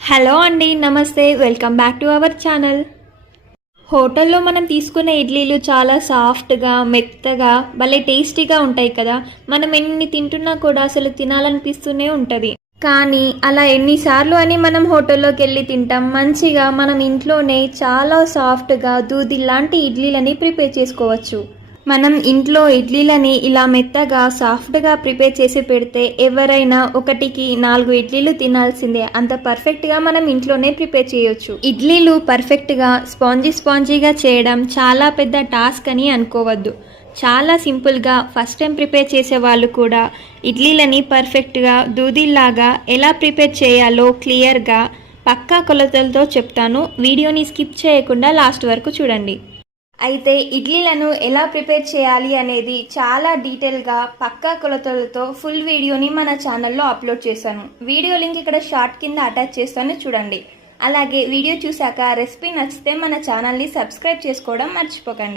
Hello అండి నమస్తే. Welcome back to our channel. హోటల్లో మనం తీసుకునే ఇడ్లీలు చాలా సాఫ్ట్గా మెత్తగా భలే టేస్టీగా ఉంటాయి కదా. మనం ఎన్ని తింటున్నా కూడా అసలు తినాలనిపిస్తూనే ఉంటుంది. కానీ అలా ఎన్నిసార్లు అని మనం హోటల్లోకి వెళ్ళి తింటాం మంచిగా మనం ఇంట్లోనే చాలా సాఫ్ట్గా దూది లాంటి ఇడ్లీలని ప్రిపేర్ చేసుకోవచ్చు. మనం ఇంట్లో ఇడ్లీలని ఇలా మెత్తగా సాఫ్ట్గా ప్రిపేర్ చేసి పెడితే ఎవరైనా ఒకటికి నాలుగు ఇడ్లీలు తినాల్సిందే. అంత పర్ఫెక్ట్గా మనం ఇంట్లోనే ప్రిపేర్ చేయొచ్చు. ఇడ్లీలు పర్ఫెక్ట్గా స్పాంజీ స్పాంజీగా చేయడం చాలా పెద్ద టాస్క్ అని అనుకోవద్దు. చాలా సింపుల్గా ఫస్ట్ టైం ప్రిపేర్ చేసే వాళ్ళు కూడా ఇడ్లీలని పర్ఫెక్ట్గా దూదిల్లాగా ఎలా ప్రిపేర్ చేయాలో క్లియర్గా పక్కా కొలతలతో చెప్తాను. వీడియోని స్కిప్ చేయకుండా లాస్ట్ వరకు చూడండి. అయితే ఇడ్లీలను ఎలా ప్రిపేర్ చేయాలి అనేది చాలా డీటెయిల్గా పక్కా కొలతలతో ఫుల్ వీడియోని మన ఛానల్లో అప్లోడ్ చేశాను. వీడియో లింక్ ఇక్కడ షార్ట్ కింద అటాచ్ చేస్తాను చూడండి. అలాగే వీడియో చూశాక రెసిపీ నచ్చితే మన ఛానల్ని సబ్స్క్రైబ్ చేసుకోవడం మర్చిపోకండి.